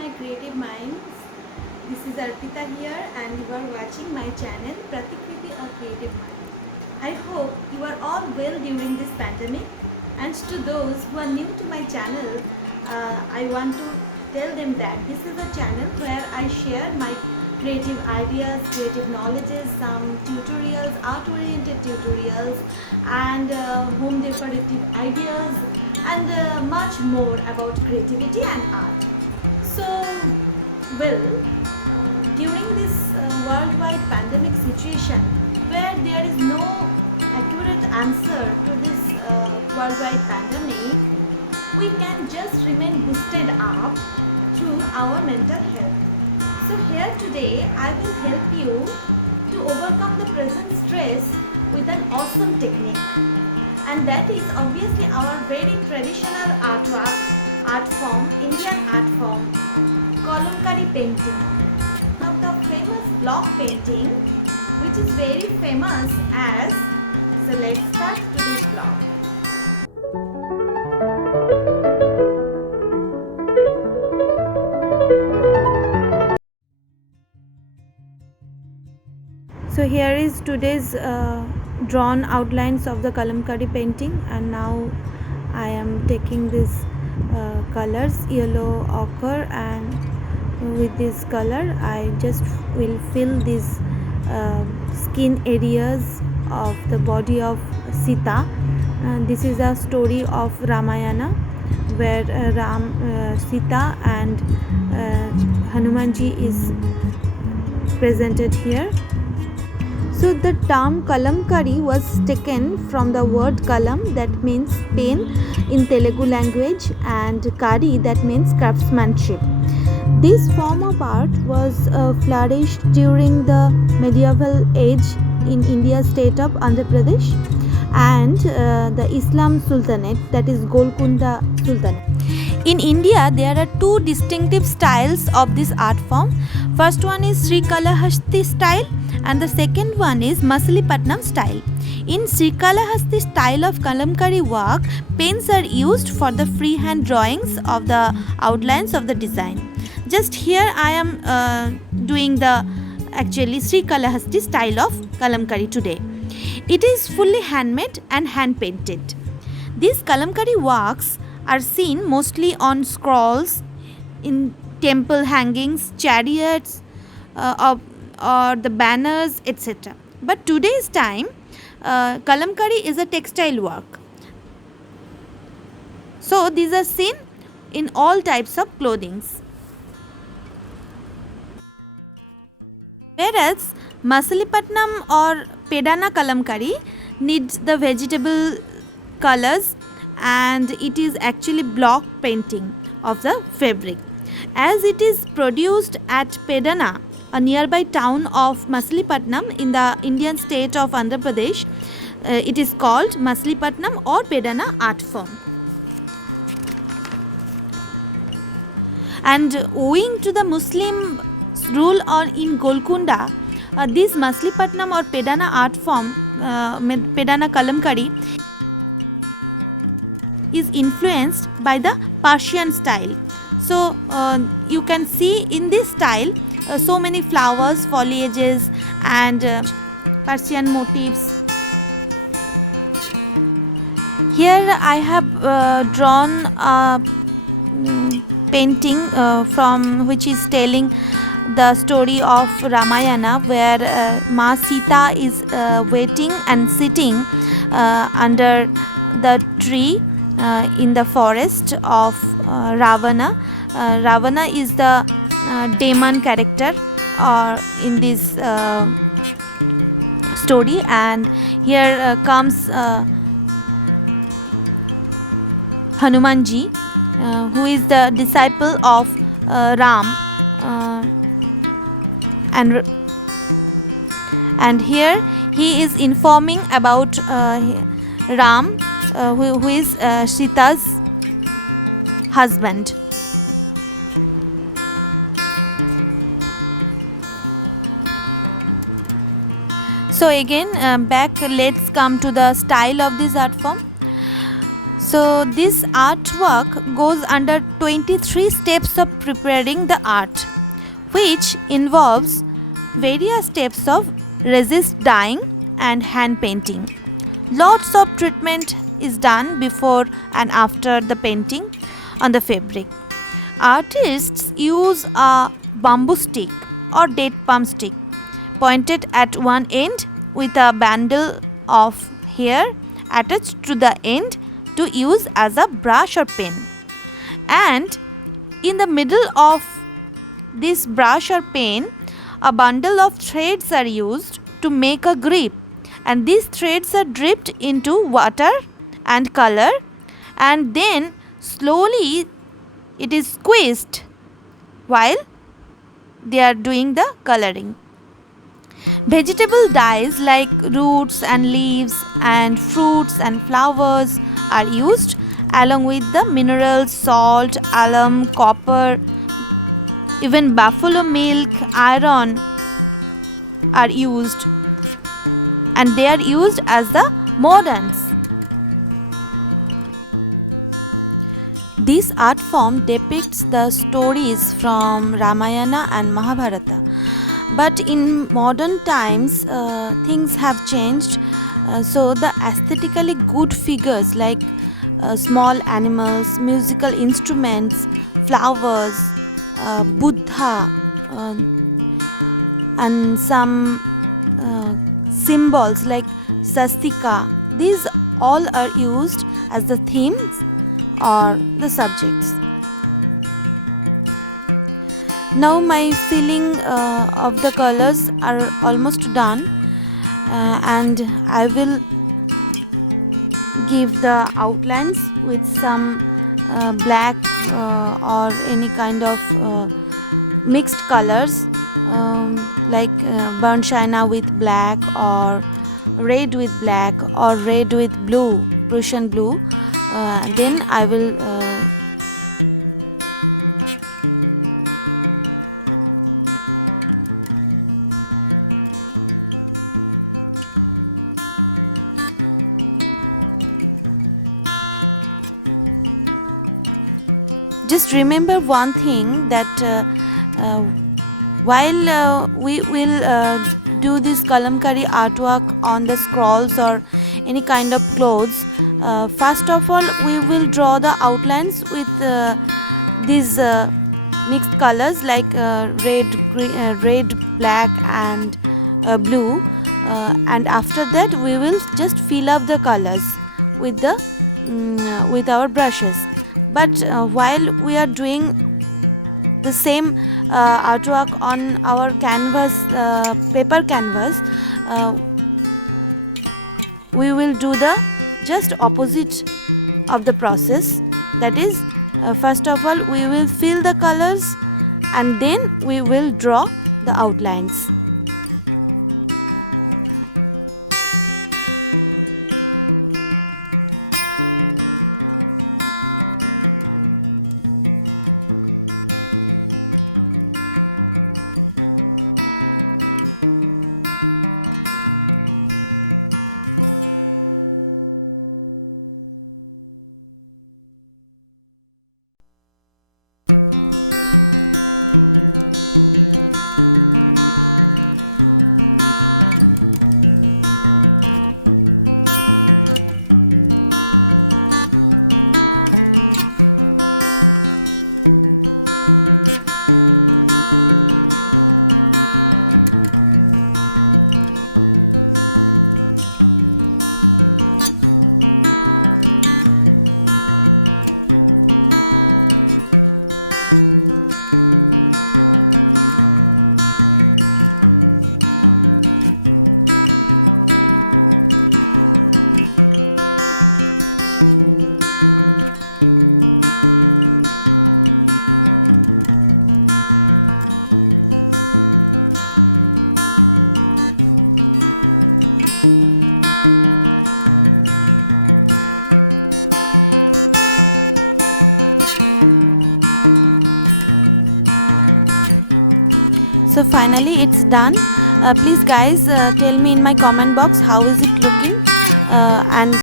my creative minds. This is Arpita here and you are watching my channel Pratikriti of Creative Mind. I hope you are all well during this pandemic, and to those who are new to my channel, I want to tell them that this is a channel where I share my creative ideas, creative knowledges, some tutorials, art-oriented tutorials, and home decorative ideas, and much more about creativity and art. So, well, during this worldwide pandemic situation, where there is no accurate answer to this worldwide pandemic, we can just remain boosted up through our mental health. So here today, I will help you to overcome the present stress with an awesome technique, and that is obviously our very traditional art form, Indian art form, Kalamkari painting. Now the famous block painting, which is very famous as, so let's start today's block. So here is today's drawn outlines of the Kalamkari painting, and now I am taking these colors, yellow, ochre, and with this color I just will fill these skin areas of the body of Sita. This is a story of Ramayana where Sita and Hanumanji is presented here. So the term Kalamkari was taken from the word kalam, that means pen in Telugu language, and kari, that means craftsmanship. This form of art was flourished during the medieval age in India's state of Andhra Pradesh and the Islam Sultanate, that is Golconda Sultanate. In India, there are two distinctive styles of this art form. First one is Srikalahasti style and the second one is Masilipatnam style. In Srikalahasti style of Kalamkari work, pens are used for the freehand drawings of the outlines of the design. Just here I am doing the actually Srikalahasti style of Kalamkari today. It is fully handmade and hand painted. These Kalamkari works are seen mostly on scrolls, in temple hangings, chariots, or the banners, etc. But today's time, Kalamkari is a textile work. So these are seen in all types of clothing. Whereas Masilipatnam or Pedana Kalamkari needs the vegetable colors, and it is actually block painting of the fabric. As it is produced at Pedana, a nearby town of Masilipatnam in the Indian state of Andhra Pradesh, it is called Masilipatnam or Pedana art form. And owing to the Muslim rule in Golconda, this Masilipatnam or Pedana art form, Pedana Kalamkari, is influenced by the Persian style. So you can see in this style so many flowers, foliages, and Persian motifs. Here I have drawn a painting from which is telling the story of Ramayana, where Ma Sita is waiting and sitting under the tree in the forest of Ravana. Ravana is the Daman character in this story, and here comes Hanumanji, who is the disciple of Ram, and here he is informing about Ram, who is Sita's husband. So again, let's come to the style of this art form. So this art artwork goes under 23 steps of preparing the art, which involves various steps of resist dyeing and hand painting. Lots of treatment is done before and after the painting on the fabric. Artists use a bamboo stick or date palm stick pointed at one end with a bundle of hair attached to the end to use as a brush or pen. And in the middle of this brush or pen, a bundle of threads are used to make a grip, and these threads are dipped into water and color, and then slowly it is squeezed while they are doing the coloring. Vegetable dyes like roots and leaves and fruits and flowers are used along with the minerals, salt, alum, copper, even buffalo milk, iron are used, and they are used as the mordants. This art form depicts the stories from Ramayana and Mahabharata. But in modern times, things have changed. So the aesthetically good figures like small animals, musical instruments, flowers, Buddha, and some symbols like swastika, these all are used as the themes or the subjects. Now my filling of the colors are almost done, and I will give the outlines with some black or any kind of mixed colors like burnt sienna with black or red with black or red with blue, Prussian blue. Then I will just remember one thing, that while we will do this kalamkari artwork on the scrolls or any kind of clothes, first of all we will draw the outlines with these mixed colors like red, black and blue, and after that we will just fill up the colors with the with our brushes. But while we are doing the same artwork on our canvas, paper canvas, we will do the just opposite of the process. That is, first of all we will fill the colors and then we will draw the outlines. Please guys tell me in my comment box how is it looking.